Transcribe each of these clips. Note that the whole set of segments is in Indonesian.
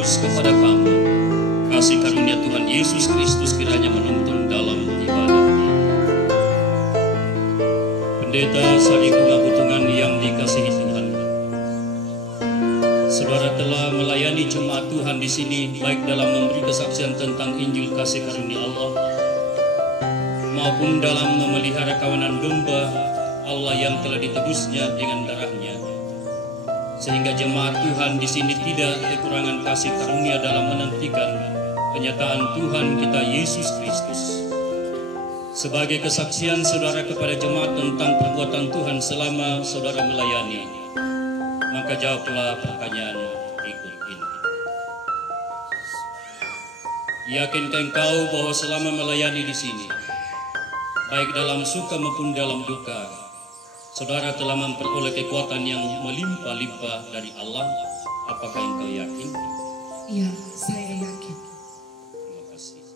terus kepada kamu. Kasih karunia Tuhan Yesus Kristus kiranya menuntun dalam ibadah ini. Pendeta Saiku Ngabutungan yang dikasihi Tuhan, saudara telah melayani jemaat Tuhan di sini, baik dalam memberi kesaksian tentang Injil kasih karunia Allah, maupun dalam memelihara kawanan domba Allah yang telah ditebusnya dengan darahnya, sehingga jemaat Tuhan di sini tidak kekurangan kasih karunia dalam menantikan kenyataan Tuhan kita Yesus Kristus. Sebagai kesaksian saudara kepada jemaat tentang perbuatan Tuhan selama saudara melayani, maka jawablah pertanyaan berikut ini. Yakinkah engkau bahwa selama melayani di sini, baik dalam suka maupun dalam duka, saudara telah memperoleh kekuatan yang melimpah-limpah dari Allah? Apakah engkau yakin? Ya, saya yakin. Terima kasih.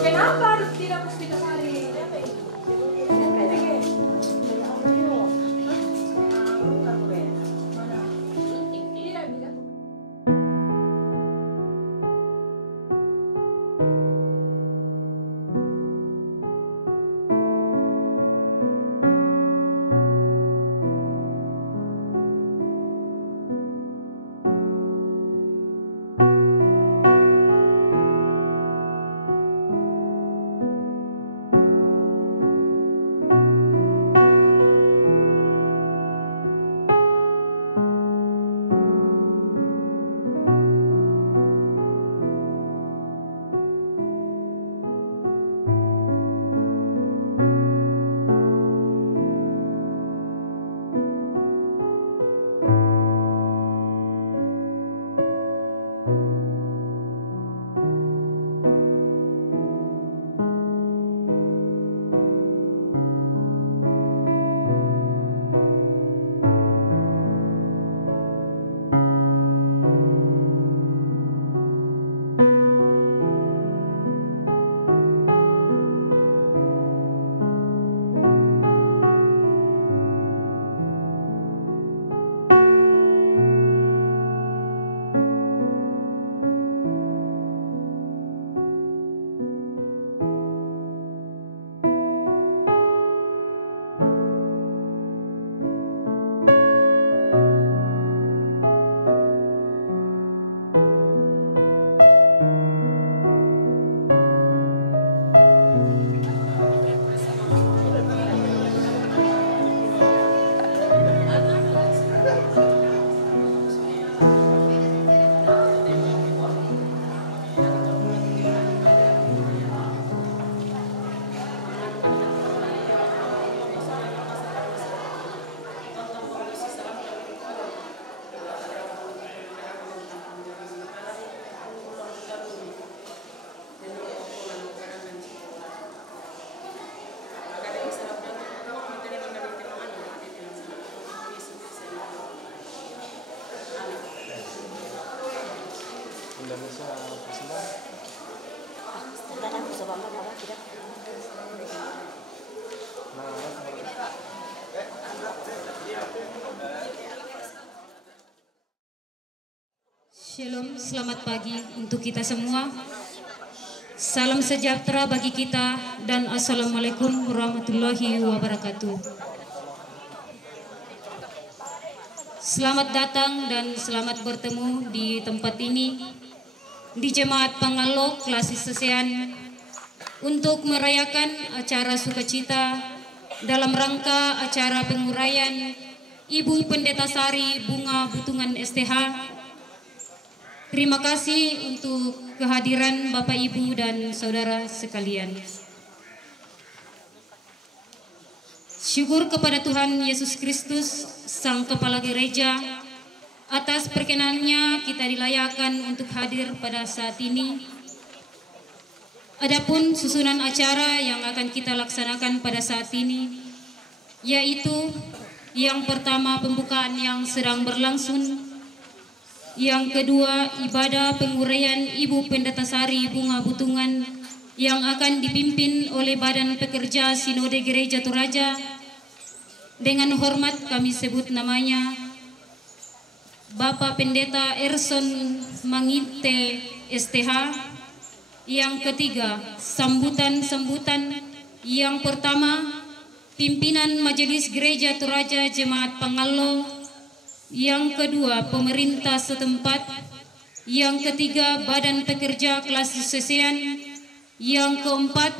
Kenapa tidak Puspitasari? Shalom, selamat pagi untuk kita semua. Salam sejahtera bagi kita dan Assalamualaikum warahmatullahi wabarakatuh. Selamat datang dan selamat bertemu di tempat ini di Jemaat Pangalok Klasis Sesean untuk merayakan acara sukacita dalam rangka acara penguraian Ibu Pendeta Sari Bunga Butungan STH. Terima kasih untuk kehadiran Bapak Ibu dan Saudara sekalian. Syukur kepada Tuhan Yesus Kristus, Sang Kepala Gereja, atas perkenannya kita dilayakkan untuk hadir pada saat ini. Adapun susunan acara yang akan kita laksanakan pada saat ini, yaitu yang pertama pembukaan yang sedang berlangsung, yang kedua ibadah penguraian Ibu Pendeta Sari Bunga Butungan yang akan dipimpin oleh Badan Pekerja Sinode Gereja Toraja. Dengan hormat kami sebut namanya Bapak Pendeta Erson Manginte STH. Yang ketiga sambutan-sambutan. Yang pertama pimpinan Majelis Gereja Toraja Jemaat Pangalok. Yang kedua pemerintah setempat. Yang ketiga Badan Pekerja Klasis Sesean. Yang keempat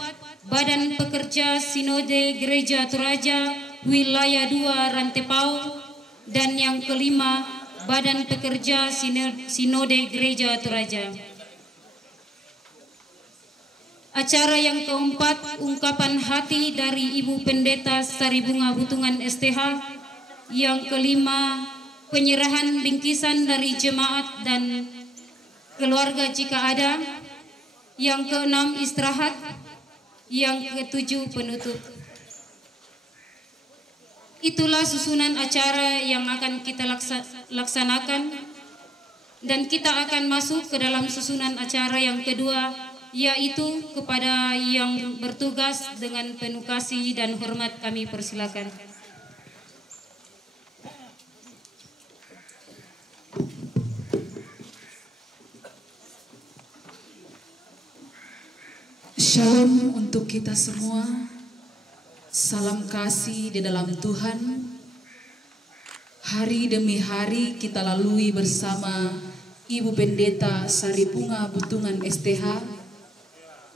Badan Pekerja Sinode Gereja Toraja Wilayah 2 Rantepao. Dan yang kelima Badan Pekerja Sinode Gereja Toraja. Acara yang keempat ungkapan hati dari Ibu Pendeta Sari Bunga Butungan STH. Yang kelima penyerahan bingkisan dari jemaat dan keluarga jika ada. Yang keenam istirahat. Yang ketujuh penutup. Itulah susunan acara yang akan kita laksanakan. Dan kita akan masuk ke dalam susunan acara yang kedua, yaitu kepada yang bertugas dengan penuh kasih dan hormat kami persilakan. Shalom untuk kita semua. Salam kasih di dalam Tuhan. Hari demi hari kita lalui bersama Ibu Pendeta Saribunga Butungan STH,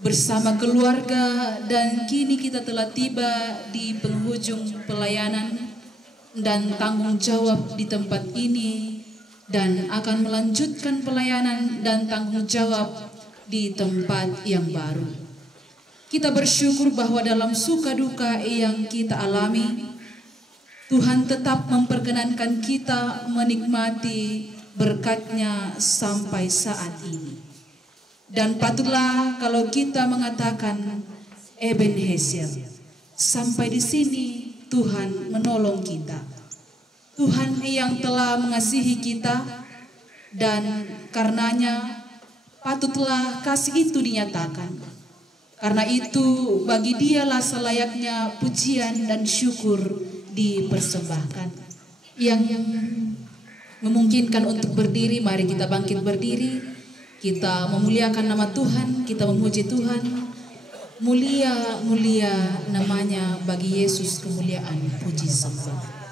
bersama keluarga, dan kini kita telah tiba di penghujung pelayanan dan tanggung jawab di tempat ini, dan akan melanjutkan pelayanan dan tanggung jawab di tempat yang baru. Kita bersyukur bahwa dalam suka duka yang kita alami, Tuhan tetap memperkenankan kita menikmati berkat-Nya sampai saat ini. Dan patutlah kalau kita mengatakan Ebenezer, sampai di sini Tuhan menolong kita. Tuhan yang telah mengasihi kita, dan karenanya patutlah kasih itu dinyatakan. Karena itu bagi Dialah selayaknya pujian dan syukur dipersembahkan. Yang memungkinkan untuk berdiri, mari kita bangkit berdiri. Kita memuliakan nama Tuhan, kita memuji Tuhan. Mulia, mulia namanya, bagi Yesus kemuliaan, puji sembah.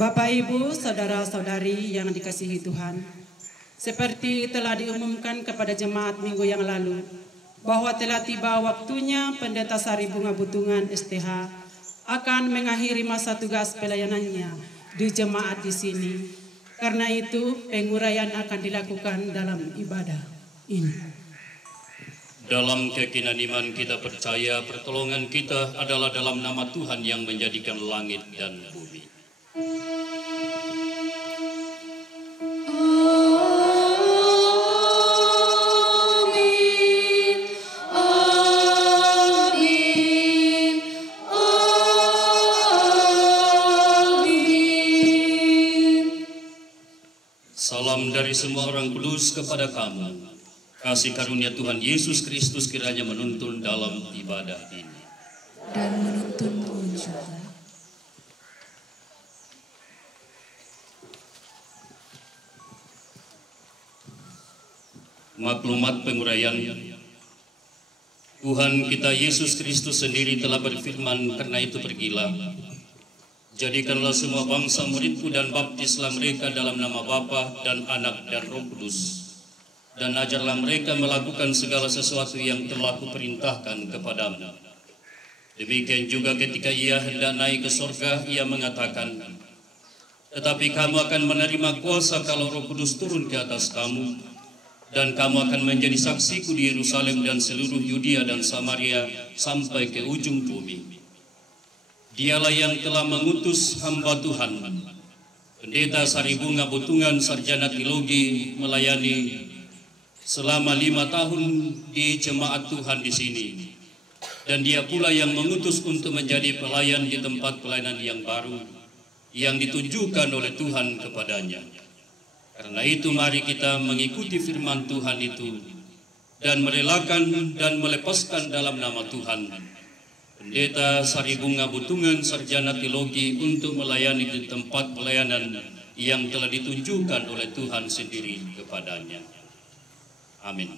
Bapak, Ibu, saudara-saudari yang dikasihi Tuhan, seperti telah diumumkan kepada jemaat minggu yang lalu, bahwa telah tiba waktunya Pendeta Saribunga Butungan STH akan mengakhiri masa tugas pelayanannya di jemaat di sini. Karena itu, penguraian akan dilakukan dalam ibadah ini. Dalam keyakinan iman kita percaya pertolongan kita adalah dalam nama Tuhan yang menjadikan langit dan bumi. Salam dari semua orang kudus kepada kamu. Kasih karunia Tuhan Yesus Kristus kiranya menuntun dalam ibadah ini. Dan menuntunmu juga. Maklumat penguraian. Tuhan kita Yesus Kristus sendiri telah berfirman, karena itu pergilah. Jadikanlah semua bangsa muridku dan baptislah mereka dalam nama Bapa dan Anak dan Roh Kudus. dan ajarlah mereka melakukan segala sesuatu yang telah kuperintahkan kepadamu. Demikian juga ketika ia hendak naik ke surga, ia mengatakan, tetapi kamu akan menerima kuasa kalau Roh Kudus turun ke atas kamu, dan kamu akan menjadi saksiku di Yerusalem dan seluruh Yudea dan Samaria sampai ke ujung bumi. Dialah yang telah mengutus hamba Tuhan, Pendeta Saribunga Butungan, sarjana teologi, melayani selama 5 tahun di jemaat Tuhan di sini. Dan dia pula yang mengutus untuk menjadi pelayan di tempat pelayanan yang baru yang ditunjukkan oleh Tuhan kepadanya. Karena itu mari kita mengikuti firman Tuhan itu dan merelakan dan melepaskan dalam nama Tuhan Pendeta Saribunga Butungan, sarjana teologi, untuk melayani di tempat pelayanan yang telah ditunjukkan oleh Tuhan sendiri kepadanya. Amin.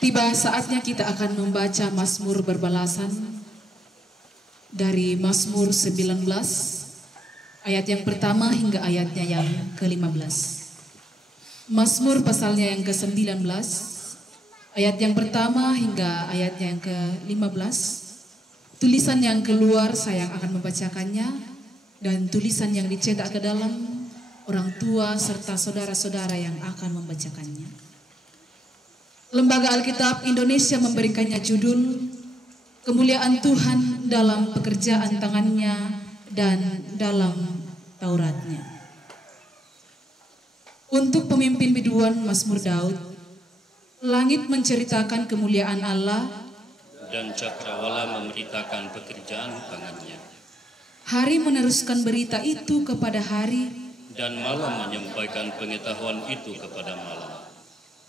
Tiba saatnya kita akan membaca Mazmur berbalasan dari Mazmur 19 ayat yang pertama hingga ayatnya yang ke-15. Mazmur pasalnya yang ke-19 ayat yang pertama hingga ayatnya yang ke-15. Tulisan yang keluar saya yang akan membacakannya, dan tulisan yang dicetak ke dalam orang tua serta saudara-saudara yang akan membacakannya. Lembaga Alkitab Indonesia memberikannya judul Kemuliaan Tuhan dalam Pekerjaan Tangannya dan dalam Tauratnya. Untuk pemimpin biduan Mazmur Daud, langit menceritakan kemuliaan Allah dan cakrawala memberitakan pekerjaan tangannya. Hari meneruskan berita itu kepada hari, dan malam menyampaikan pengetahuan itu kepada malam.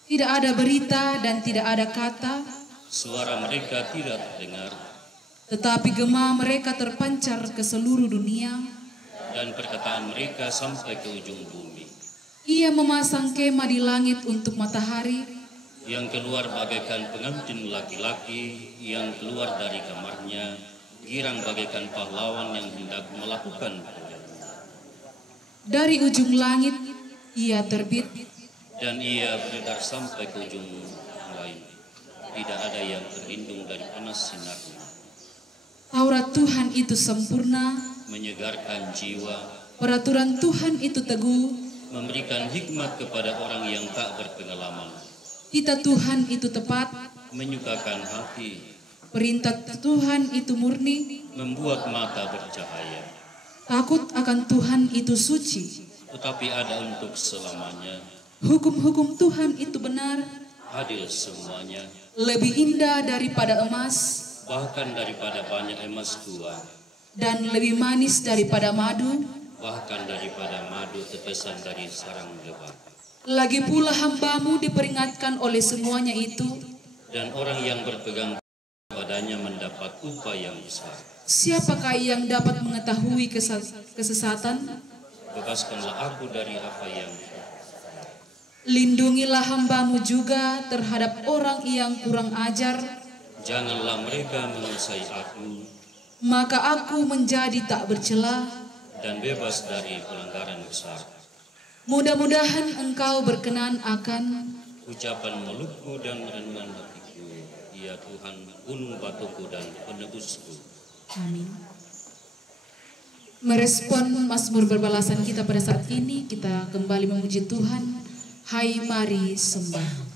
Tidak ada berita dan tidak ada kata, suara mereka tidak terdengar, tetapi gema mereka terpancar ke seluruh dunia, dan perkataan mereka sampai ke ujung bumi. Ia memasang kemah di langit untuk matahari, yang keluar bagaikan pengantin laki-laki yang keluar dari kamarnya, girang bagaikan pahlawan yang hendak melakukan perjalanan. Dari ujung langit ia terbit, dan ia beredar sampai ke ujung lain. Tidak ada yang terlindung dari panas sinarnya. Taurat Tuhan itu sempurna, menyegarkan jiwa. Peraturan Tuhan itu teguh, memberikan hikmat kepada orang yang tak berpengalaman. Titah Tuhan itu tepat, menyukakan hati. Perintah Tuhan itu murni, membuat mata bercahaya. Takut akan Tuhan itu suci, tetapi ada untuk selamanya. Hukum-hukum Tuhan itu benar, adil semuanya. Lebih indah daripada emas, bahkan daripada banyak emas tua. Dan lebih manis daripada madu, bahkan daripada madu tetesan dari sarang lebah. Lagi pula hambamu diperingatkan oleh semuanya itu, dan orang yang berpegang padanya mendapat upah yang besar. Siapakah yang dapat mengetahui kesesatan? Bebaskanlah aku dari apa yang. Lindungilah hambamu juga terhadap orang yang kurang ajar. Janganlah mereka menguasai aku. Maka aku menjadi tak bercela dan bebas dari pelanggaran besar. Mudah-mudahan engkau berkenan akan ucapan mulutku dan renungan hatiku, ya Tuhan, gunung batuku dan penebusku. Amin. Merespon Mazmur berbalasan kita pada saat ini, kita kembali memuji Tuhan. Hai mari sembah.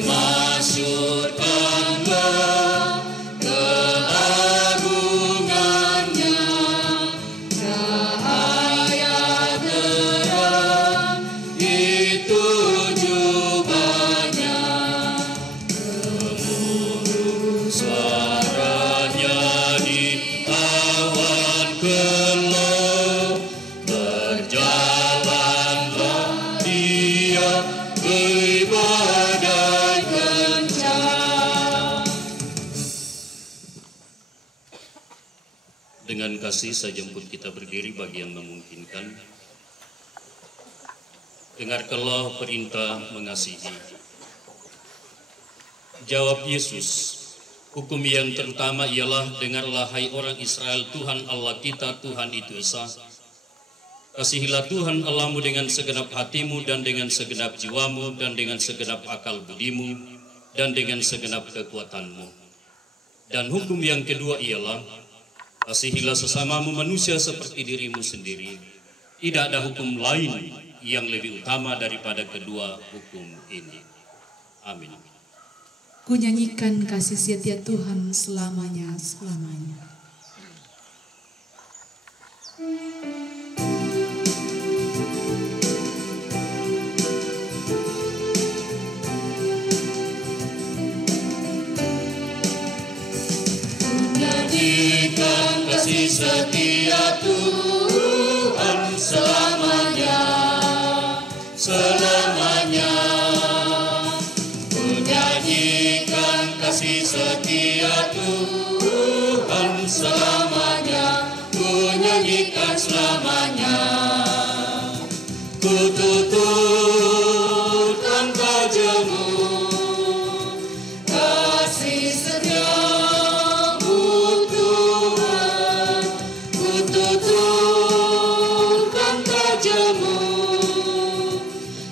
Masyurkan Dengan kasih saya jemput kita berdiri bagi yang memungkinkan. Dengarkanlah perintah mengasihi. Jawab Yesus, hukum yang terutama ialah, dengarlah hai orang Israel, Tuhan Allah kita, Tuhan itu Esa. Kasihilah Tuhan Allahmu dengan segenap hatimu dan dengan segenap jiwamu dan dengan segenap akal budimu dan dengan segenap kekuatanmu. Dan hukum yang kedua ialah, kasihilah sesamamu manusia seperti dirimu sendiri. Tidak ada hukum lain yang lebih utama daripada kedua hukum ini. Amin. Ku nyanyikan kasih setia Tuhan selamanya. Nyanyikan kasih setia Tuhan selamanya. Ku nyanyikan kasih setia Tuhan selamanya. Ku nyanyikan selamanya. Ku tutur tanpa jemu kasih setiamu Tuhan. Ku tutur tanpa jemu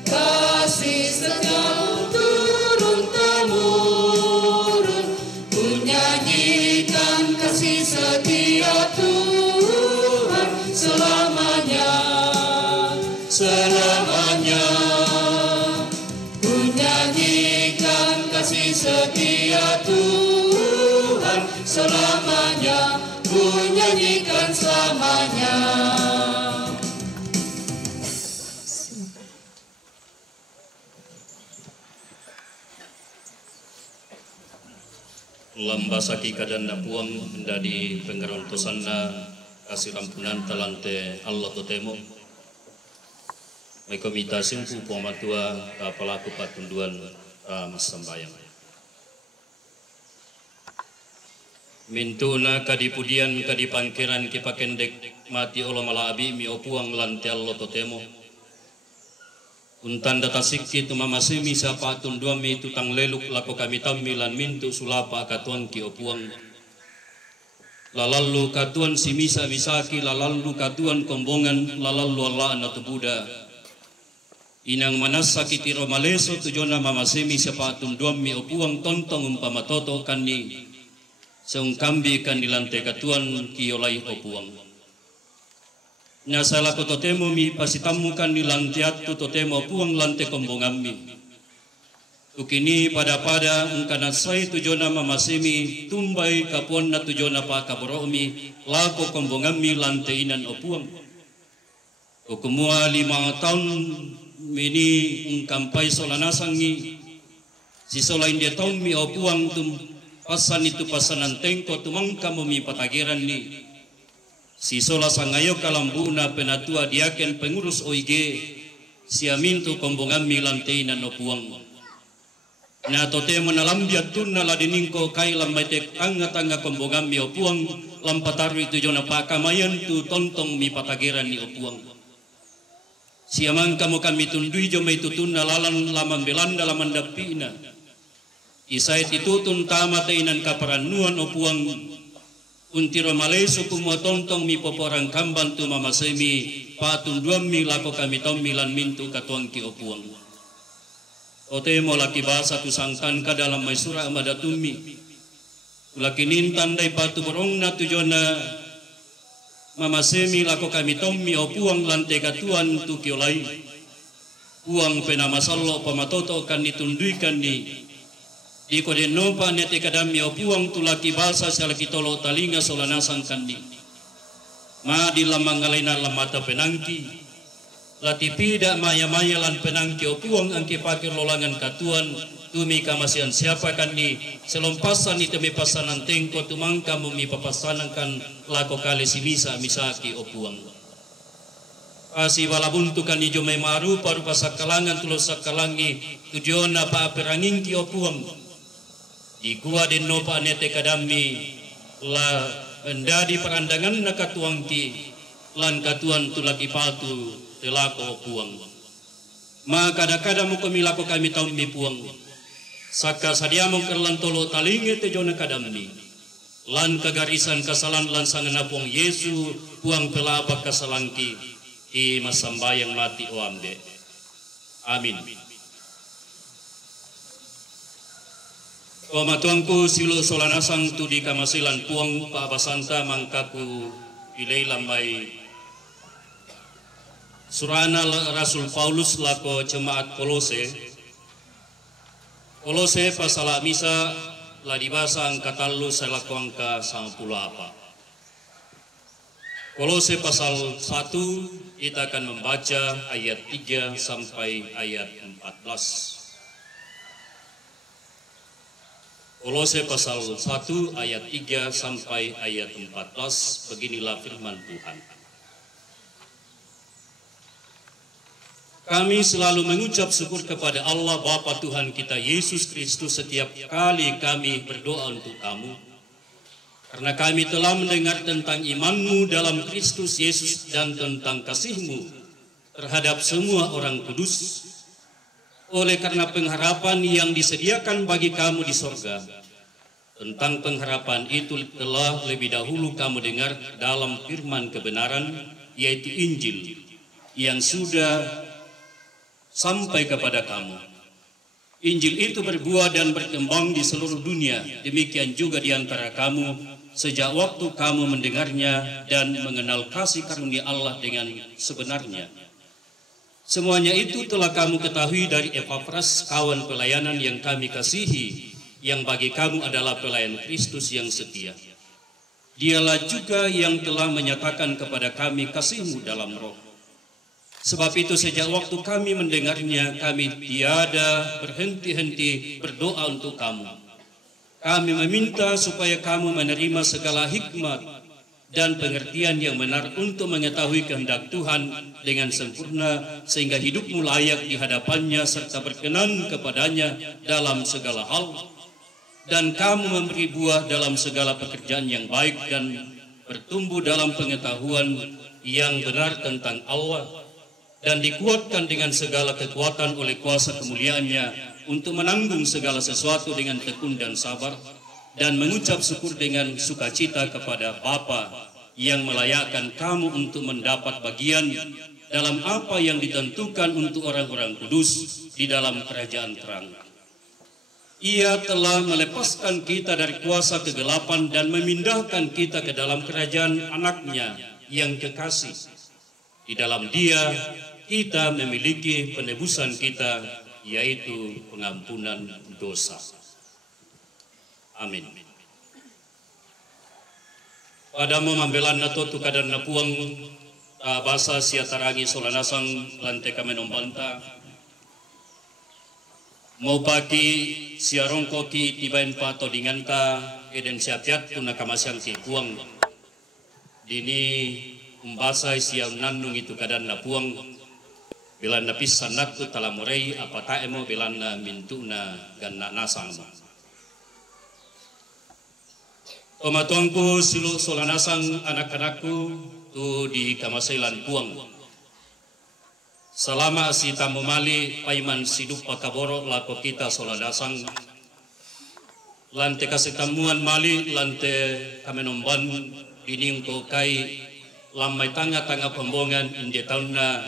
kasih setiamu turun-temurun. Ku nyanyikan kasih setia Tuhan selamanya. Ku nyanyikan kasih setia Tuhan selamanya. Ku nyanyikan selamanya. Lamba saki kadanda puang menjadi pengerontosanna kasih rampunan talante Allah totemo. May komita simpu pamatua pelaku patunduan masambayang. Mintuna kadipudian kadipangkiran kipakendek mati olo malaabi mi opuang lante Allah totemo. Untan datasiki tumamasimi sa patundua mi tutang leluk lako kami tamilan mintu sulapa katuan ki opuang. Lalalu katuan simisa misaki, lalalu katuan kombongan, lalalu Allah anatu Buddha. Inang manasa kitiro maleso tujona mamasemi siapa tunduam mi opuang tontong umpamatoto kani seung kambi kan dilantai katuan kiolai opuang. Nyasala ko totemo mi pasitamu kan dilantiat tu totemo opuang lante kombongami. Ukini pada ungkana sai tujona mamasemi tumbai kapuan na tujona pa kaboromi lako kombongami lante inan opuang. Ukumua 5 tahun mini ungkampai solanasangi si solain dia tahu mi opuang tum pasan itu pasanan tengko tumang kamu mi patagiran ni si sola sangayo kalambuna penatua diaken pengurus OIG siamin tu kombongan mi lanteinan opuang na tote menalam biatun na ladiningko kai lamaitek anga kombongan mi opuang lampataru itu jona pakamayan tu tontong mi patagiran ni opuang. Siamang kamu kami tundui jomai tutun nalalan laman belanda laman dapina. Isait itutun tama teinan kaparanuan opuang untiro malesu kumua tontong mi poporang kamban tu mamasemi patun 2 mi lako kami tomilan mintu katuang ki opuang. Ote mo laki bahasa tu sangkan ka dalam maisura amadatumi. Laki nintan dai patu borong na tujona mamasemi lako kami tommi opuang lante katuan tu kiolai. Uang penamasallo pamatoto kan ditunduikan di kode nopa nete kadami opuang tu laki basa salaki tolo talinga solanasan kandi. Ma di lamang ngalaina lamata penangki. Lati pida maya-maya lan penangki opuang angki pakir lolangan katuan tumi kamasian siapa kan ni selompasan itu mi pasanan tengko tumangka mi papasanan kan lako kali si misaki opuang asi balabuntu kan ijo may maru paru pasakalangan tulos sakalangi tujuana pa peranging ki opuang di gua den no pa nete kadami la endadi perandangan na katuangki lan katuan tulaki patu telako puang. Maka kada mo kamilako kami taum mi puang. Saka sadiamo kerlan tolo talinge te jona kadamni. Lan kagarisan kasalan lan sangana puang Yesu puang pelapa kasalangki i masambayang mati o amde. Amin. O matuangku silo solanasang tudi kamasilan puang paabasanta mangkaku ilay lamay surana Rasul Paulus lako jemaat Kolose pasal misa la dibasa ang katalu sa lako angka 10 apa. Kolose pasal 1 kita akan membaca ayat 3 sampai ayat 14. Kolose pasal 1 ayat 3 sampai ayat 14, beginilah firman Tuhan. Kami selalu mengucap syukur kepada Allah Bapa Tuhan kita Yesus Kristus setiap kali kami berdoa untuk kamu. Karena kami telah mendengar tentang imanmu dalam Kristus Yesus dan tentang kasihmu terhadap semua orang kudus. Oleh karena pengharapan yang disediakan bagi kamu di sorga. Tentang pengharapan itu telah lebih dahulu kamu dengar dalam firman kebenaran, yaitu Injil, yang sudah sampai kepada kamu. Injil itu berbuah dan berkembang di seluruh dunia, demikian juga di antara kamu, sejak waktu kamu mendengarnya dan mengenal kasih karunia Allah dengan sebenarnya. Semuanya itu telah kamu ketahui dari Epafras, kawan pelayanan yang kami kasihi, yang bagi kamu adalah pelayan Kristus yang setia. Dialah juga yang telah menyatakan kepada kami kasihmu dalam roh. Sebab itu sejak waktu kami mendengarnya, kami tiada berhenti-henti berdoa untuk kamu. Kami meminta supaya kamu menerima segala hikmat dan pengertian yang benar untuk mengetahui kehendak Tuhan dengan sempurna, sehingga hidupmu layak di hadapannya serta berkenan kepadanya dalam segala hal, dan kamu memberi buah dalam segala pekerjaan yang baik dan bertumbuh dalam pengetahuan yang benar tentang Allah, dan dikuatkan dengan segala kekuatan oleh kuasa kemuliaannya untuk menanggung segala sesuatu dengan tekun dan sabar, dan mengucap syukur dengan sukacita kepada Bapa yang melayakkan kamu untuk mendapat bagian dalam apa yang ditentukan untuk orang-orang kudus di dalam kerajaan terang. Ia telah melepaskan kita dari kuasa kegelapan dan memindahkan kita ke dalam kerajaan anaknya yang kekasih. Di dalam Dia kita memiliki penebusan kita, yaitu pengampunan dosa. Amin. Padamu mambelan na to kadar na puang basa siya tarangi solanasang lante kami nombanta. Mau paki siya rongko ki tibain pa to dinganta eden siya tiat tuna kamasyang ki puang. Dini umbasa siya nannung itu kadar na puang. Bilan na pisan naktu talamurei apa taemo bilan na mintu na ganna nasang. Omatuangku silu solanasang anak-anakku tu di kamasailan puang. Selama si tamu mali paiman sidup pakaboro lako kita solanasang. Lante kasetamuan mali lante kamenomban dining ko kai lamai tanga-tanga pembongan inde tauna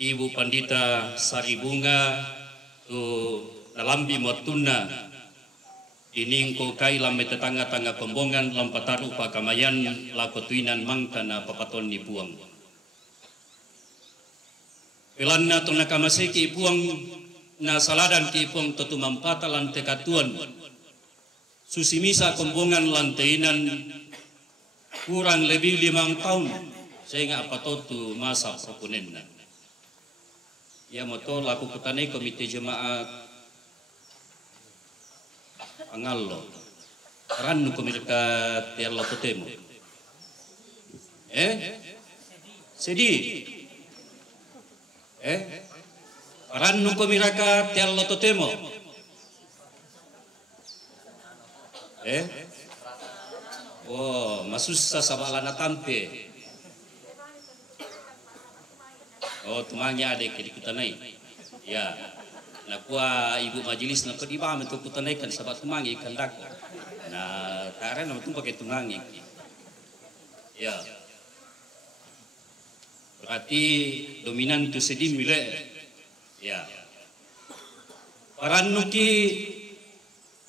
Ibu Pandita Saribunga tu nalambi motuna dining ko kai lamai tetangga-tangga pembongan lampataru pakamayan lakotuinan mangkana papaton ni puang. Ilanna to nakamaseki puang na saladan ki puang totu mampata lante katuan. Susimisa pembongan lanteinan kurang lebih 5 tahun sehingga apa totu masa proponenna. Ya moto laku kutane komite jemaat Angallo rannu komirka tiar lato temo sedi rannu komiraka tiar lato temo Oh, masussa sabalana tampe. Oh, tumangnya adek di kutanai. Ya. Nah, kuah ibu majelis nak di bawah untuk kutanai kan sahabat tumangi kandak. Nah, karena nama tu pakai tumangi. Ya. Berarti dominan tu sedim milik. Ya. Paranuki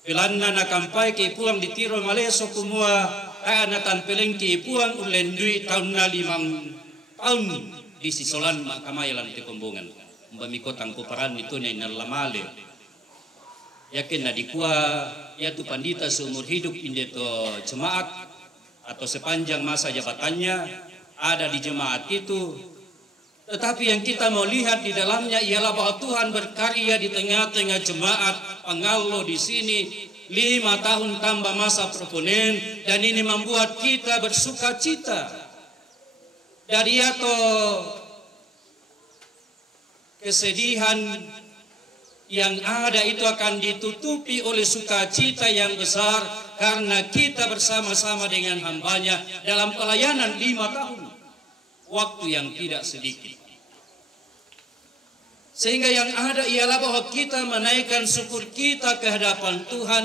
pilanna na kampai ke puang di tiro maleso kumua ana tampeleng ke puang ulen dui tahun na 5 tahun di sisolan makamayalan te kombongan mbami kotang paran itu nya nalamale yakin na dikua ya tu pandita seumur hidup indeto jemaat atau sepanjang masa jabatannya ada di jemaat itu. Tetapi yang kita mau lihat di dalamnya ialah bahwa Tuhan berkarya di tengah-tengah jemaat Pangallo di sini 5 tahun tambah masa proponen, dan ini membuat kita bersuka cita. Dari atau kesedihan yang ada itu akan ditutupi oleh sukacita yang besar karena kita bersama-sama dengan hambanya dalam pelayanan 5 tahun. Waktu yang tidak sedikit. Sehingga yang ada ialah bahwa kita menaikkan syukur kita ke hadapan Tuhan.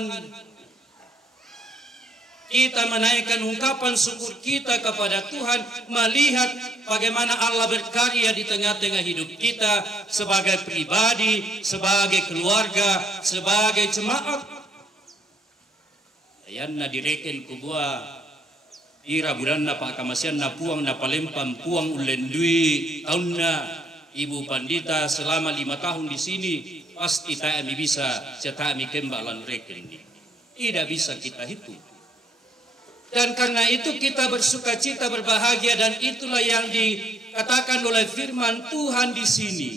Kita menaikkan ungkapan syukur kita kepada Tuhan, melihat bagaimana Allah berkarya di tengah-tengah hidup kita sebagai pribadi, sebagai keluarga, sebagai jemaat. Ayanna direken kubua ira budanna pa kamasianna puang na palempam puang ulendui tahunna ibu pandita selama 5 tahun di sini pasti kami bisa kami kembalan rekening. Tidak bisa kita hitung. Dan karena itu kita bersuka cita berbahagia, dan itulah yang dikatakan oleh firman Tuhan di sini.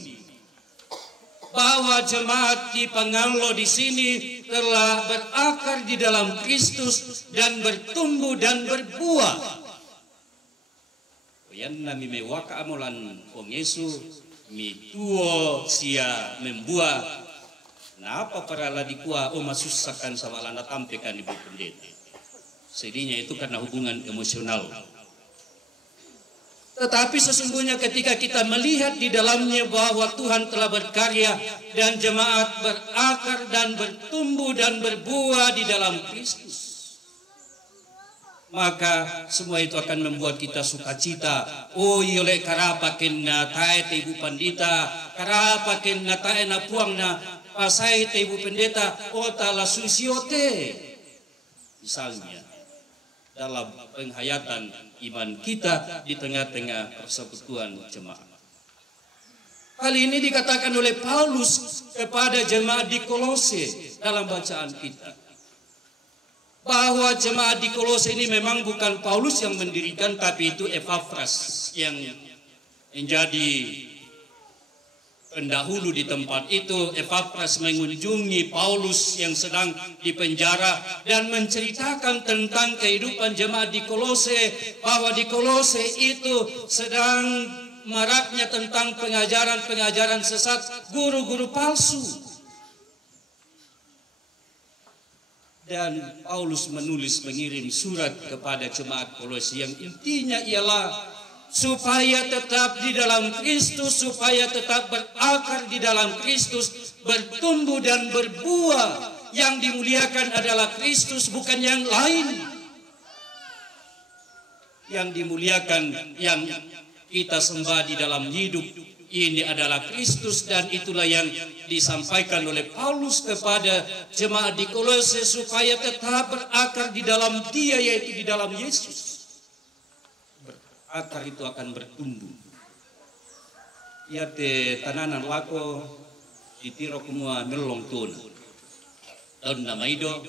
Bahwa jemaat di Pangallo di sini telah berakar di dalam Kristus dan bertumbuh dan berbuah. Yan nami mewaka amolan Ong Yesu mi tuo sia membuah. Napa para ladikua masusakan sama lana tampekan ibu pendeta. Sedihnya itu karena hubungan emosional. Tetapi sesungguhnya ketika kita melihat di dalamnya bahwa Tuhan telah berkarya dan jemaat berakar dan bertumbuh dan berbuah di dalam Kristus, maka semua itu akan membuat kita sukacita. Oh yole karapaken na tae te ibu pandita, karapaken na tae na puang na pasai te ibu pendeta, oh tala susiote. Misalnya dalam penghayatan iman kita di tengah-tengah persekutuan jemaat. Hal ini dikatakan oleh Paulus kepada jemaat di Kolose dalam bacaan kita. Bahwa jemaat di Kolose ini memang bukan Paulus yang mendirikan, tapi itu Epafras yang menjadi pendahulu di tempat itu. Epafras mengunjungi Paulus yang sedang di penjara dan menceritakan tentang kehidupan jemaat di Kolose, bahwa di Kolose itu sedang maraknya tentang pengajaran-pengajaran sesat, guru-guru palsu. Dan Paulus mengirim surat kepada jemaat Kolose yang intinya ialah supaya tetap di dalam Kristus, supaya tetap berakar di dalam Kristus, bertumbuh dan berbuah. Yang dimuliakan adalah Kristus, bukan yang lain. Yang dimuliakan, yang kita sembah di dalam hidup ini adalah Kristus, dan itulah yang disampaikan oleh Paulus kepada jemaat di Kolose supaya tetap berakar di dalam Dia, yaitu di dalam Yesus. Akar itu akan bertumbuh. Ya te tananan lako ditiro kumua melong tun. Daun na maido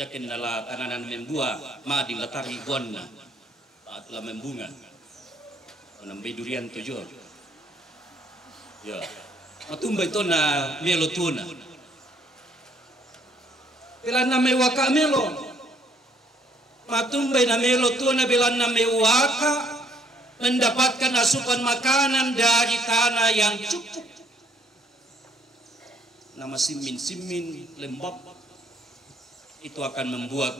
yakin nala tananan membuah ma di latari buana. Atla membunga. Nambai durian tujuh. Ya. Matumba itu na melo tuna. Bila na mewaka melo. Matumba na melo tuna bila na mewaka mendapatkan asupan makanan dari tanah yang cukup. Nama simin-simin lembab. itu akan membuat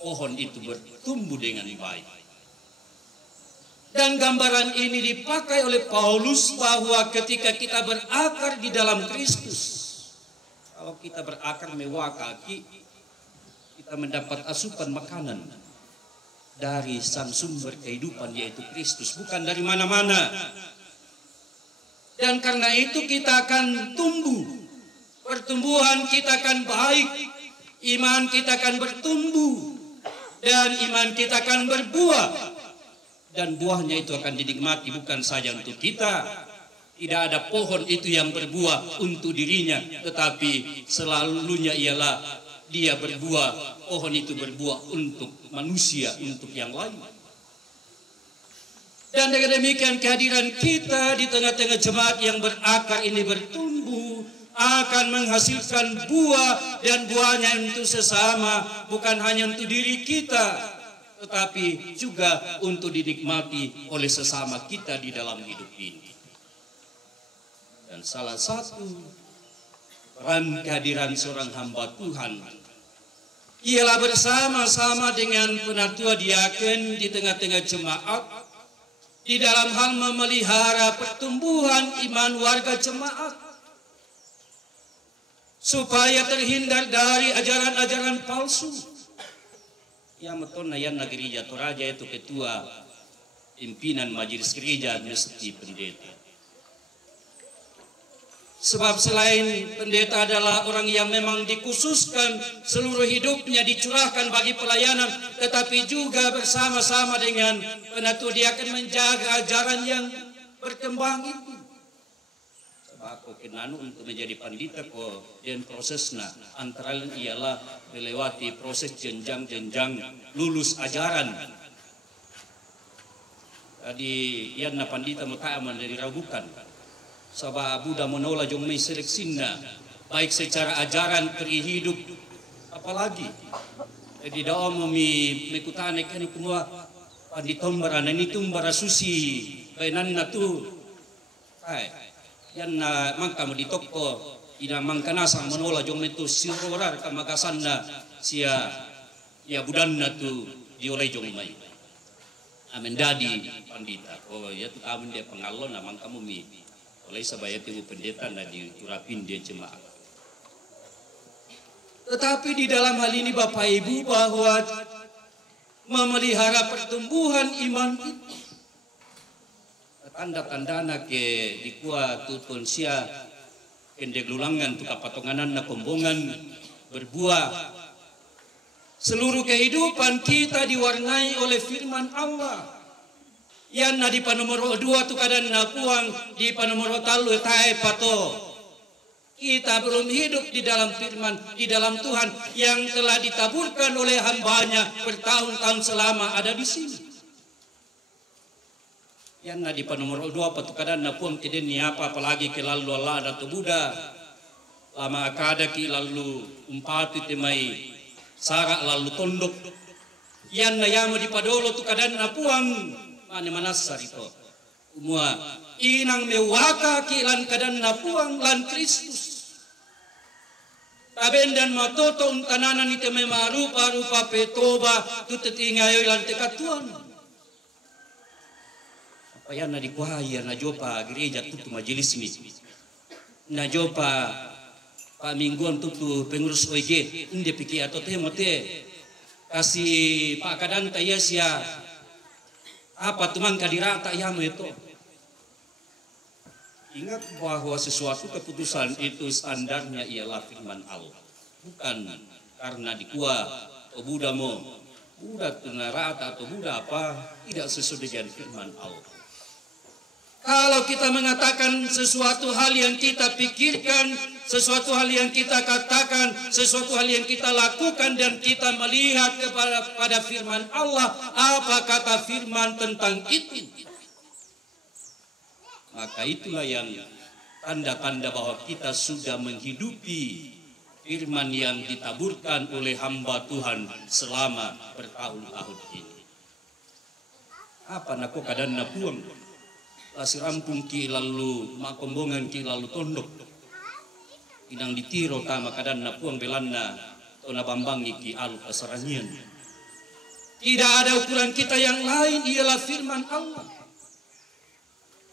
pohon itu bertumbuh dengan baik. Dan gambaran ini dipakai oleh Paulus bahwa ketika kita berakar di dalam Kristus, kalau kita berakar mewah kaki, kita mendapat asupan makanan dari sang sumber kehidupan yaitu Kristus, bukan dari mana-mana. Dan karena itu kita akan tumbuh, pertumbuhan kita akan baik, iman kita akan bertumbuh, dan iman kita akan berbuah. Dan buahnya itu akan dinikmati bukan saja untuk kita. Tidak ada pohon itu yang berbuah untuk dirinya, tetapi selalunya ialah dia berbuah, pohon itu berbuah untuk manusia, untuk yang lain. Dan dengan demikian kehadiran kita di tengah-tengah jemaat yang berakar ini bertumbuh, akan menghasilkan buah, dan buahnya untuk sesama, bukan hanya untuk diri kita, tetapi juga untuk dinikmati oleh sesama kita di dalam hidup ini. Dan salah satu peran kehadiran seorang hamba Tuhan ialah bersama-sama dengan penatua diaken di tengah-tengah jemaat di dalam hal memelihara pertumbuhan iman warga jemaat, supaya terhindar dari ajaran-ajaran palsu. Yang metona yang gereja Toraja itu ketua pimpinan majelis gereja mesti pendeta. Sebab selain pendeta adalah orang yang memang dikhususkan seluruh hidupnya dicurahkan bagi pelayanan, tetapi juga bersama-sama dengan penatua dia akan menjaga ajaran yang berkembang itu. Aku kenanu untuk menjadi pandita kok, dan prosesnya antara lain ialah melewati proses jenjang-jenjang lulus ajaran. Tadi yang na pandita mutaaman dari ragukan, sabab Buddha menolak jong may seleksina, baik secara ajaran peri hidup, apalagi. Jadi dalam mekutane kan kumua panditombara nani tumbara susi, bainan na tu. Yan na mangka mo di toko ina mangka nasang manola jong metu sirorar ka magasanna sia ya budanna tu diolay jong may amen dadi pandita ya tu amen dia pengalon na mangka mo mi olay sabaya tu pendeta na diurapin dia jemaat. Tetapi di dalam hal ini Bapak Ibu bahwa memelihara pertumbuhan iman itu tanda-tanda ke dikua tutun sia kendek lulangan tu kapatonganan na kombongan berbuah. Seluruh kehidupan kita diwarnai oleh firman Allah. Yan na di panomoro 2 tu kadan na puang di panomoro 3 tae pato. Kita belum hidup di dalam firman, di dalam Tuhan yang telah ditaburkan oleh hambanya bertahun-tahun selama ada di sini. Yan na di panomor 2 patukadan na puang kiden ni apa apalagi ke lalu Allah datu Buddha lama akada ki lalu umpati temai sarak lalu tondok yan na yamo di padolo tukadan na puang mane manasar ito umua inang mewaka ki lan kadan na puang lan Kristus taben dan matoto untananan ite memarupa-rupa petoba tutetingayo lan tekatuan. Ayan na dikuhaya na jopa gereja tutu majelis ini na jopa pamingguan tutu pengurus OIG inde pikir atau temote kasih pak kadan taya sia apa tumang kadirata ya itu. Ingat bahwa sesuatu keputusan itu standarnya ialah firman Allah, bukan karena dikuah atau Buddha mo Buddha tunarata atau Buddha apa, tidak sesuai dengan firman Allah. Kalau kita mengatakan sesuatu hal yang kita pikirkan, sesuatu hal yang kita katakan, sesuatu hal yang kita lakukan dan kita melihat kepada firman Allah, apa kata firman tentang itu? Maka itulah yang tanda-tanda bahwa kita sudah menghidupi firman yang ditaburkan oleh hamba Tuhan selama bertahun-tahun ini. Apa nako kadan na puang? Lasirampung ki lalu makombongan ki lalu tondok inang ditiro tama kadan na puang belanna Tona Bambang iki alu kasaranian. Tidak ada ukuran kita yang lain, ialah firman Allah.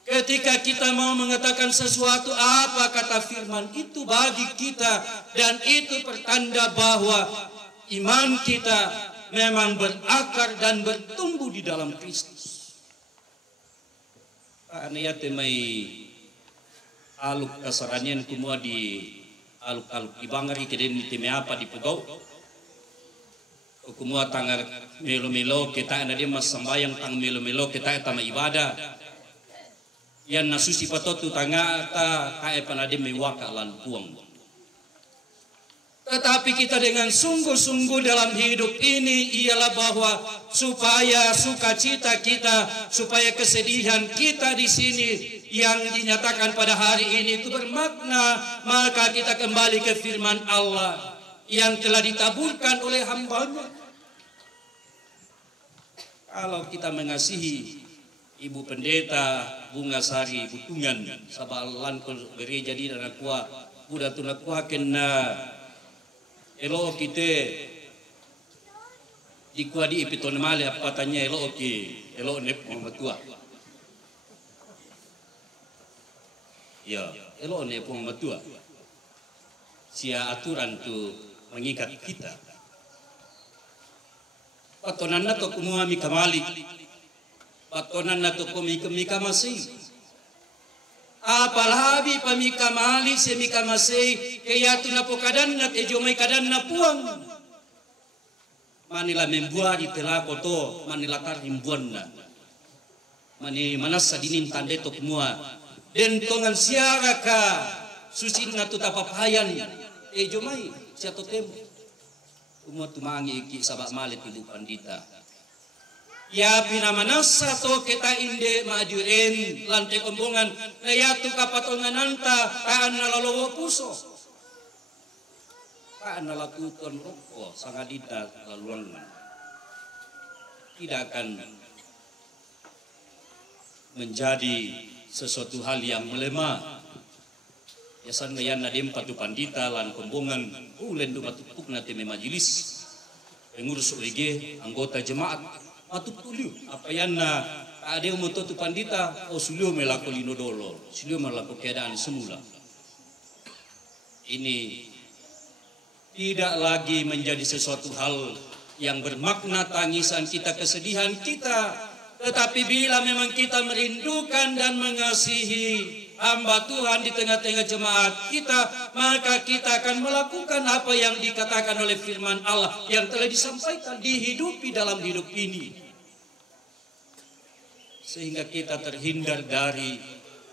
Ketika kita mau mengatakan sesuatu, apa kata firman itu bagi kita, dan itu pertanda bahwa iman kita memang berakar dan bertumbuh di dalam Kristus. Ania temai aluk kasaranian kumua di aluk-aluk ibangari keden teme apa di pegau. Kumua tangar melo-melo kita ana dia mas sembayang tang melo-melo kita tama ibadah. Yang nasusi patotu tanga ta kae panade mewaka lan puang. Tetapi kita dengan sungguh-sungguh dalam hidup ini ialah bahwa supaya sukacita kita, supaya kesedihan kita di sini yang dinyatakan pada hari ini itu bermakna, maka kita kembali ke firman Allah yang telah ditaburkan oleh hamba-Nya. Kalau kita mengasihi Ibu Pendeta Bunga Sari Butungan sabalan ko gereja di dan akua udah tuna kuah kena elo kita di kuah di ipiton male apa tanya elo ki elo nep matua ya elo nep matua sia aturan tu mengikat kita patonan na to kumua mi kamali patonan na to kumika masih apalagi pamika mali semika masih kaya tu na pokadan na tejo may kadan na puang manila membuat itela koto manila tarimbuan na mani manas sa dinin tande to kumua den tongan siara ka susin na tu tapapayan tejo may siya to temo kumua tumangi iki sabak malit Ibu Pandita. Ya pinamanasa to kita inde majuren lantai ombongan kaya tu kapatongan anta kaan nalalowo puso kaan nalakuton roko sangadita laluan tidak akan menjadi sesuatu hal yang melemah. Ya san ngayan nadem patu pandita lan kombongan ulen du matupuk na teme majelis pengurus OEG anggota jemaat matut tuliu apa yan na ada umoto tu pandita o sulio melako linodolo sulio melako keadaan semula. Ini tidak lagi menjadi sesuatu hal yang bermakna tangisan kita, kesedihan kita, tetapi bila memang kita merindukan dan mengasihi hamba Tuhan di tengah-tengah jemaat kita, maka kita akan melakukan apa yang dikatakan oleh firman Allah yang telah disampaikan, dihidupi dalam hidup ini. Sehingga kita terhindar dari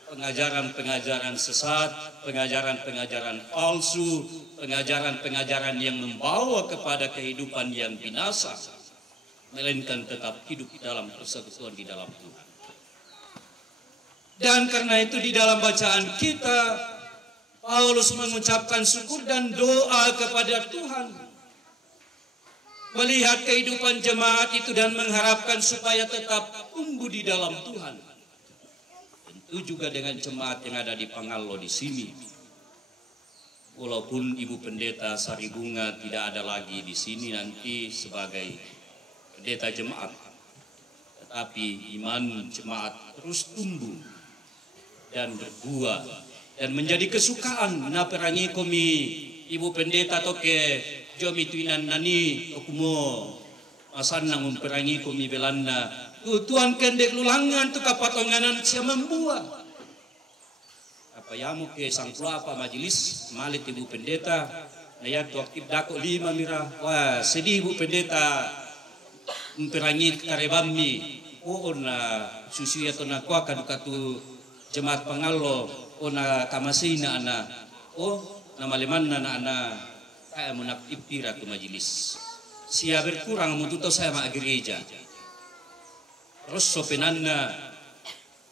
pengajaran-pengajaran sesat, pengajaran-pengajaran palsu, pengajaran-pengajaran yang membawa kepada kehidupan yang binasa, melainkan tetap hidup dalam persekutuan di dalam Tuhan. Dan karena itu di dalam bacaan kita, Paulus mengucapkan syukur dan doa kepada Tuhan. Melihat kehidupan jemaat itu dan mengharapkan supaya tetap tumbuh di dalam Tuhan. Tentu juga dengan jemaat yang ada di Pangallo di sini. Walaupun Ibu Pendeta Sari Bunga tidak ada lagi di sini nanti sebagai pendeta jemaat. Tetapi iman jemaat terus tumbuh dan berbuah dan menjadi kesukaan na perangi komi Ibu Pendeta toke jomi tuinan nani okumo asan nang perangi komi belanda tuan kendek lulangan tu kapatonganan siya membuah apa yamu ke sangkula apa majelis malit Ibu Pendeta nayat waktu dako 5 mira wah sedih Ibu Pendeta memperangi karebami na susu ya to na kwa kadukatu jemaat Pangallo na kamasina ana na maleman na ana kaya munak ipira tu majelis siya berkurang mututo saya mak gereja terus sopenanna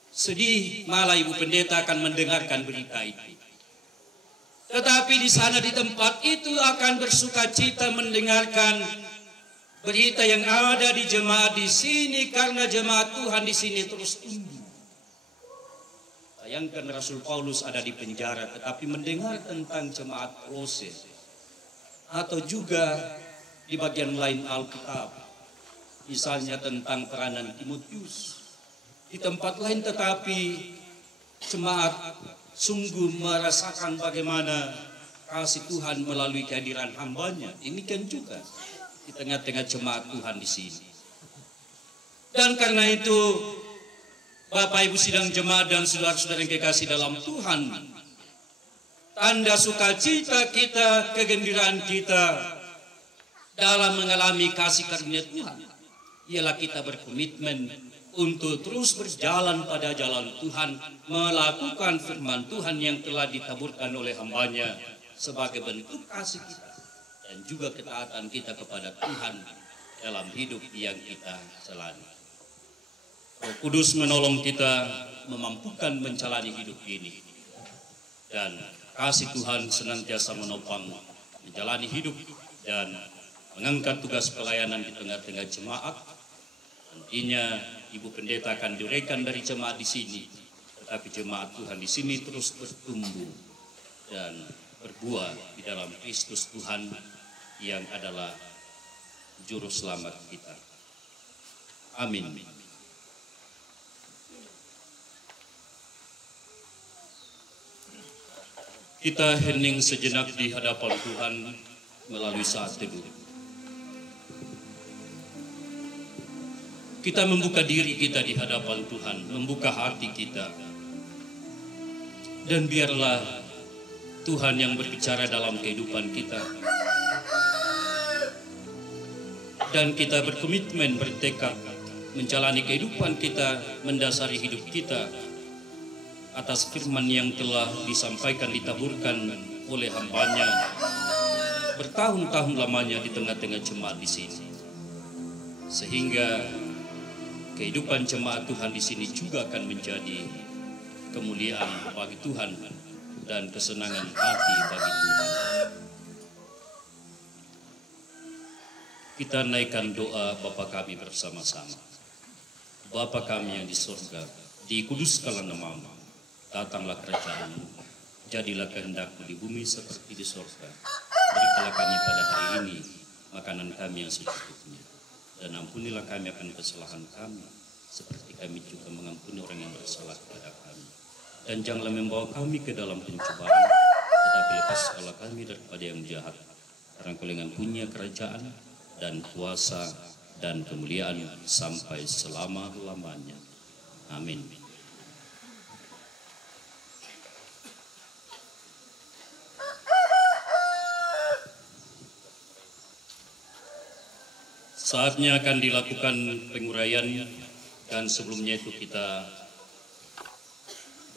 sedih malah Ibu Pendeta akan mendengarkan berita itu, tetapi di sana di tempat itu akan bersukacita mendengarkan berita yang ada di jemaat di sini karena jemaat Tuhan di sini terus tumbuh. Bayangkan Rasul Paulus ada di penjara tetapi mendengar tentang jemaat proses. atau juga di bagian lain Alkitab, misalnya tentang peranan Timotius. Di tempat lain tetapi jemaat sungguh merasakan bagaimana kasih Tuhan melalui kehadiran hambanya. Demikian juga di tengah-tengah jemaat Tuhan di sini. Dan karena itu, Bapak Ibu sidang jemaat dan saudara-saudara yang kekasih dalam Tuhan, tanda sukacita kita, kegembiraan kita dalam mengalami kasih karunia Tuhan ialah kita berkomitmen untuk terus berjalan pada jalan Tuhan, melakukan firman Tuhan yang telah ditaburkan oleh hambanya sebagai bentuk kasih kita dan juga ketaatan kita kepada Tuhan dalam hidup yang kita jalani. Roh Kudus menolong kita memampukan menjalani hidup ini, dan kasih Tuhan senantiasa menopang menjalani hidup dan mengangkat tugas pelayanan di tengah-tengah jemaat. Nantinya Ibu Pendeta akan diuraikan dari jemaat di sini, tetapi jemaat Tuhan di sini terus bertumbuh dan berbuah di dalam Kristus Tuhan yang adalah juru selamat kita. Amin. Kita hening sejenak di hadapan Tuhan melalui saat teduh. Kita membuka diri kita di hadapan Tuhan, membuka hati kita. Dan biarlah Tuhan yang berbicara dalam kehidupan kita. Dan kita berkomitmen, bertekad menjalani kehidupan kita, mendasari hidup kita atas firman yang telah disampaikan, ditaburkan oleh hambanya bertahun-tahun lamanya di tengah-tengah jemaat di sini. Sehingga kehidupan jemaat Tuhan di sini juga akan menjadi kemuliaan bagi Tuhan dan kesenangan hati bagi Tuhan. Kita naikkan doa Bapa kami bersama-sama. Bapa kami yang di surga, dikuduskanlah namamu. Datanglah kerajaan-Mu, jadilah kehendak-Mu di bumi seperti di surga. Berikanlah kami pada hari ini makanan kami yang secukupnya, dan ampunilah kami akan kesalahan kami, seperti kami juga mengampuni orang yang bersalah kepada kami. Dan janganlah membawa kami ke dalam pencobaan, tetapi lepaskanlah kami daripada yang jahat. Karena Kau yang punya kerajaan dan kuasa dan kemuliaan sampai selama-lamanya. Amin. Saatnya akan dilakukan penguraian, dan sebelumnya itu kita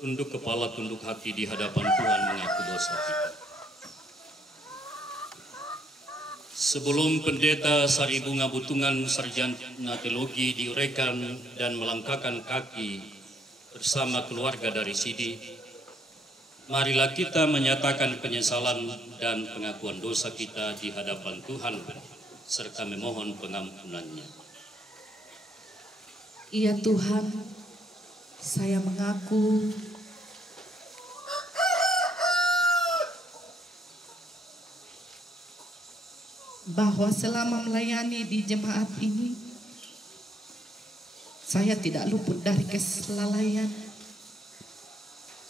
tunduk kepala, tunduk hati di hadapan Tuhan mengaku dosa kita. Sebelum Pendeta Sari Bunga Butungan Sarjana Teologi diuraikan dan melangkahkan kaki bersama keluarga dari Sidi, marilah kita menyatakan penyesalan dan pengakuan dosa kita di hadapan Tuhan, serta memohon pengampunannya. Ya Tuhan, saya mengaku bahwa selama melayani di jemaat ini, saya tidak luput dari kelalaian,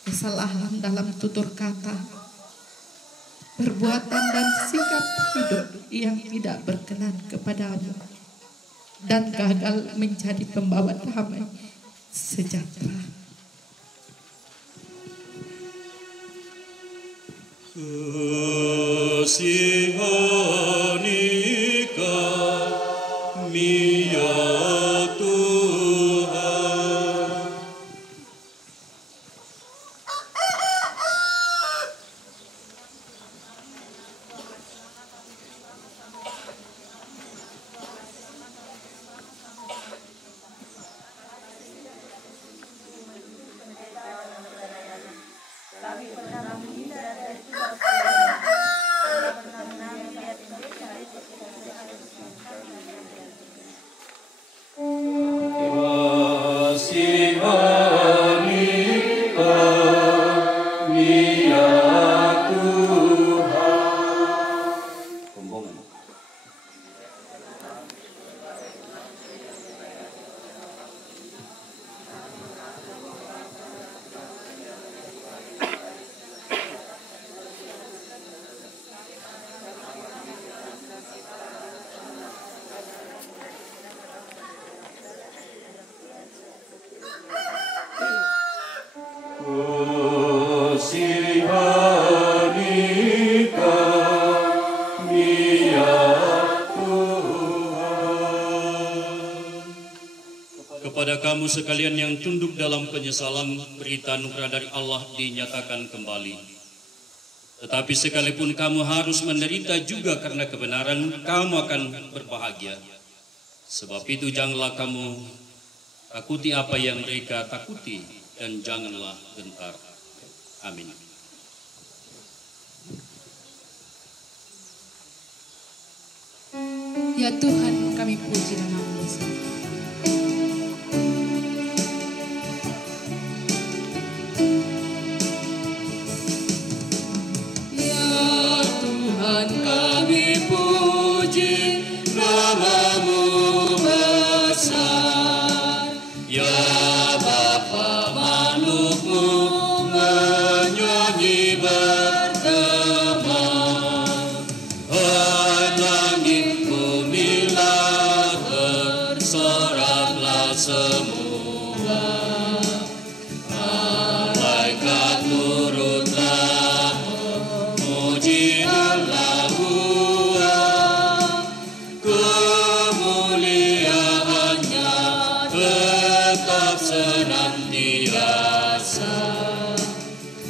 kesalahan dalam tutur kata, perbuatan dan sikap hidup yang tidak berkenan kepadamu, dan gagal menjadi pembawa damai sejahtera. Kasihani kami ya Tuhan. Kepada kamu sekalian yang tunduk dalam penyesalan, berita anugerah dari Allah dinyatakan kembali. Tetapi sekalipun kamu harus menderita juga karena kebenaran, kamu akan berbahagia. Sebab itu janganlah kamu takuti apa yang mereka takuti, dan janganlah gentar. Amin. Ya Tuhan, kami puji nama-Mu. Ya Tuhan, kami puji nama-Mu besar. Ya Bapa makhluk-Mu menyanyi bergema. hai langit bumilah tersoraklah semua. Malaikat turutlah memuji Allah kemuliaannya tetap senantiasa.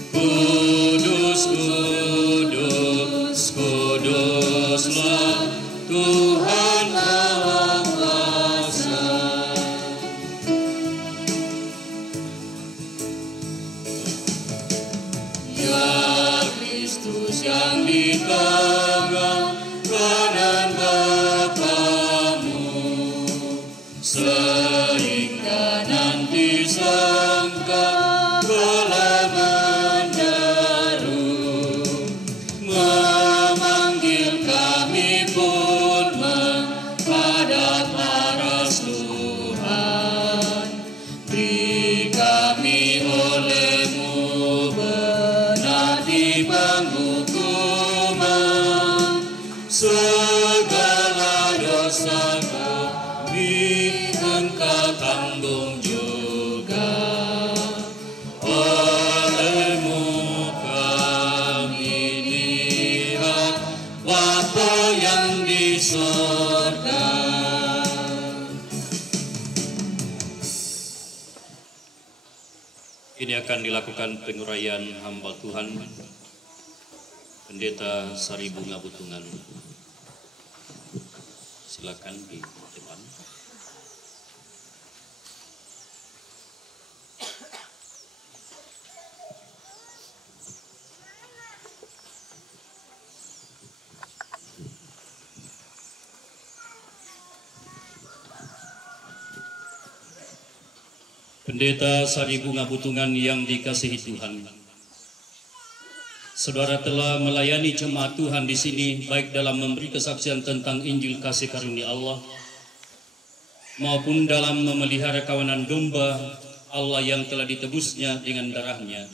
Kudus, kudus, kuduslah Tuhan Maha Kuasa. Ya Kristus yang di tangan kanan Bapa-Mu, sehingga nanti sangka kala menderu, memanggil kami pun menghadap aras Tuhan. Beri kami oleh-Mu benar di penghukuman, segala dosa kami Engkau tanggung juga. Oleh-Mu kami lihat Bapa yang di sorga. Ini akan dilakukan penguraian hamba Tuhan, Pendeta Sari Bunga Butungan. Silakan di depan. Pendeta Sari Bunga Butungan yang dikasihi Tuhan, saudara telah melayani jemaat Tuhan di sini, baik dalam memberi kesaksian tentang Injil kasih karunia Allah, maupun dalam memelihara kawanan domba Allah yang telah ditebusnya dengan darahnya,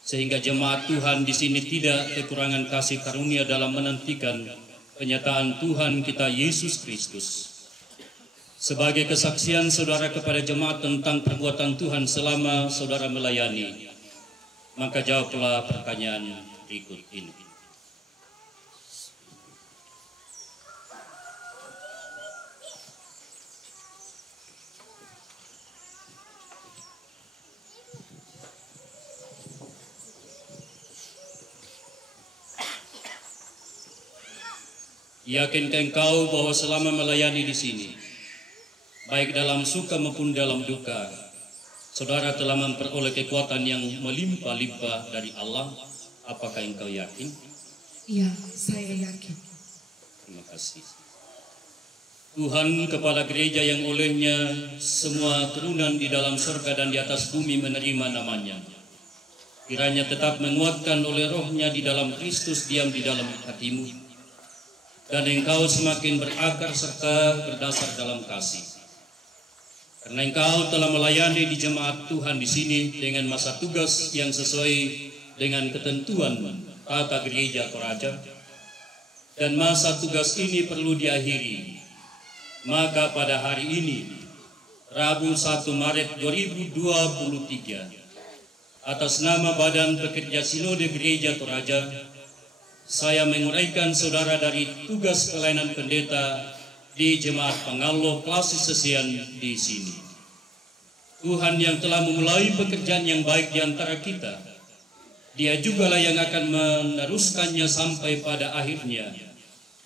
sehingga jemaat Tuhan di sini tidak kekurangan kasih karunia dalam menantikan penyataan Tuhan kita Yesus Kristus. Sebagai kesaksian saudara kepada jemaat tentang perbuatan Tuhan selama saudara melayani, maka jawablah pertanyaan berikut ini. Yakinkah engkau bahwa selama melayani di sini, baik dalam suka maupun dalam duka, saudara telah memperoleh kekuatan yang melimpah-limpah dari Allah? Apakah engkau yakin? Iya, saya yakin. Terima kasih. Tuhan, kepala gereja yang olehnya semua turunan di dalam surga dan di atas bumi menerima namanya, kiranya tetap menguatkan oleh rohnya di dalam Kristus diam di dalam hatimu, dan engkau semakin berakar serta berdasar dalam kasih. Karena engkau telah melayani di jemaat Tuhan di sini dengan masa tugas yang sesuai dengan ketentuan tata gereja Toraja, dan masa tugas ini perlu diakhiri, maka pada hari ini, Rabu 1 Maret 2023, atas nama Badan Pekerja Sinode Gereja Toraja, saya menguraikan saudara dari tugas pelayanan pendeta di Jemaat Pangaloh Klasik Sesian di sini. Tuhan yang telah memulai pekerjaan yang baik di antara kita, Dia jugalah yang akan meneruskannya sampai pada akhirnya,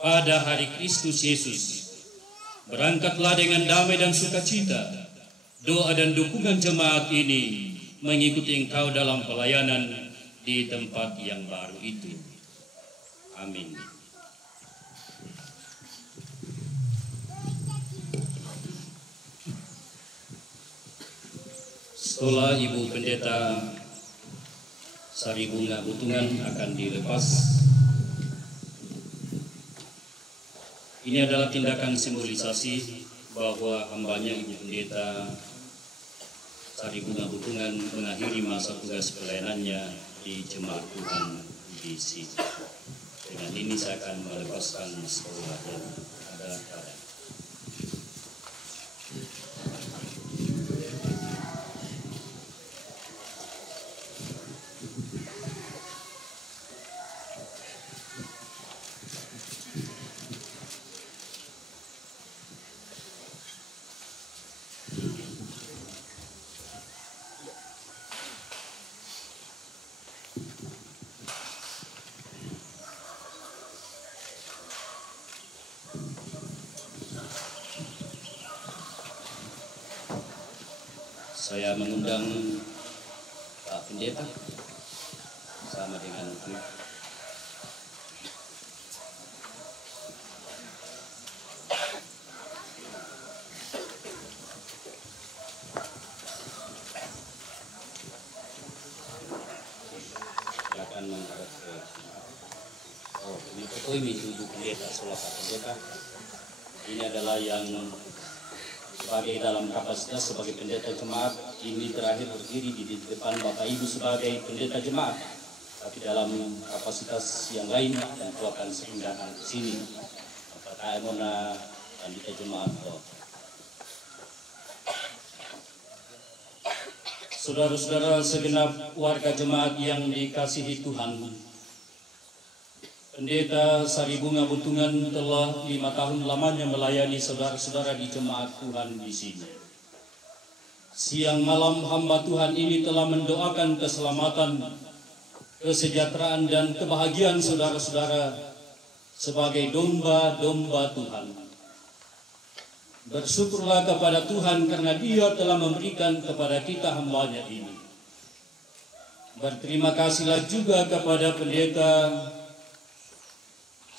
pada hari Kristus Yesus. Berangkatlah dengan damai dan sukacita. Doa dan dukungan jemaat ini mengikuti engkau dalam pelayanan di tempat yang baru itu. Amin. Setelah Ibu Pendeta Sari Bunga Butungan akan dilepas, ini adalah tindakan simbolisasi bahwa hambanya Ibu Pendeta Sari Bunga Butungan mengakhiri masa tugas pelayanannya di Jemaat Tuhan di sini. Dengan ini saya akan melepaskan sekolah yang ada pada. Saya mengundang Pak Pendeta sama dengan Ibu. Silakan menghadap ke. Oh, ini foto ini Ibu Pendeta, Pak Pendeta. Ini adalah yang sebagai dalam kapasitas sebagai pendeta jemaat, ini terakhir berdiri di depan Bapak Ibu sebagai pendeta jemaat, tapi dalam kapasitas yang lain tentu akan sering datang ke sini. Bapak Emona pendeta jemaat. Saudara-saudara segenap warga jemaat yang dikasihi Tuhan, Pendeta Sari Bunga Butungan telah 5 tahun lamanya melayani saudara-saudara di jemaat Tuhan di sini. Siang malam hamba Tuhan ini telah mendoakan keselamatan, kesejahteraan dan kebahagiaan saudara-saudara sebagai domba-domba Tuhan. Bersyukurlah kepada Tuhan karena Dia telah memberikan kepada kita hambanya ini. Berterima kasihlah juga kepada Pendeta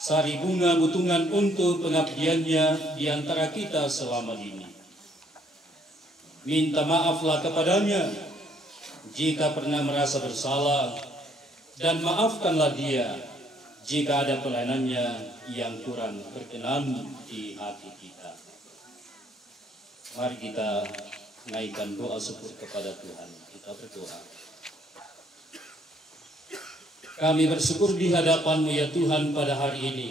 Sari Bunga Butungan untuk pengabdiannya di antara kita selama ini. Minta maaflah kepadanya jika pernah merasa bersalah, dan maafkanlah dia jika ada pelayanannya yang kurang berkenan di hati kita. Mari kita naikkan doa syukur kepada Tuhan. Kita berdoa. Kami bersyukur di hadapan-Mu ya Tuhan pada hari ini.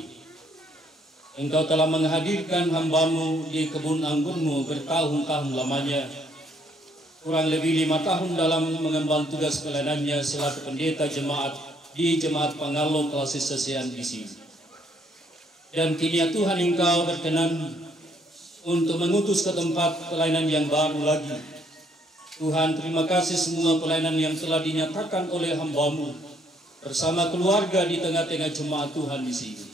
Engkau telah menghadirkan hamba-Mu di kebun anggur-Mu bertahun-tahun lamanya. Kurang lebih 5 tahun dalam mengemban tugas pelayanannya selaku pendeta jemaat di Jemaat Pangalo Klasis Sesean di sini. Dan kini ya Tuhan Engkau berkenan untuk mengutus ke tempat pelayanan yang baru lagi. Tuhan, terima kasih semua pelayanan yang telah dinyatakan oleh hamba-Mu bersama keluarga di tengah-tengah jemaat Tuhan di sini.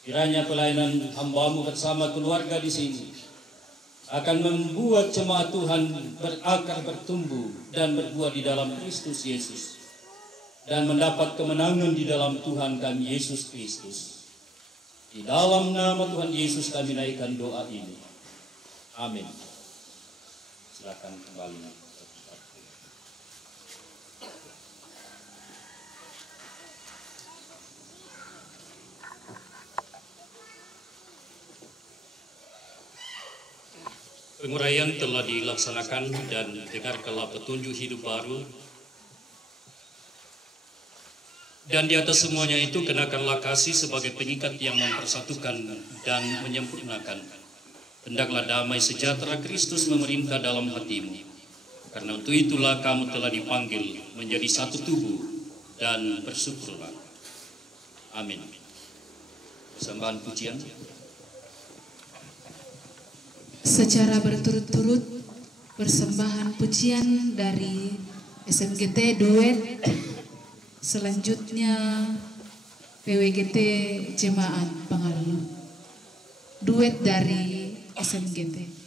Kiranya pelayanan hamba-Mu bersama keluarga di sini akan membuat jemaat Tuhan berakar, bertumbuh dan berbuah di dalam Kristus Yesus, dan mendapat kemenangan di dalam Tuhan kami Yesus Kristus. Di dalam nama Tuhan Yesus kami naikkan doa ini. Amin. Silakan kembali. Penguraian telah dilaksanakan dan dengarkanlah petunjuk hidup baru. Dan di atas semuanya itu kenakanlah kasih sebagai pengikat yang mempersatukan dan menyempurnakan. Hendaklah damai sejahtera Kristus memerintah dalam hatimu. Karena untuk itulah kamu telah dipanggil menjadi satu tubuh, dan bersyukurlah. Amin. Persembahan pujian. Secara berturut-turut persembahan pujian dari SMGT Duet, selanjutnya PWGT Jemaat Pangalu. Duet dari SMGT.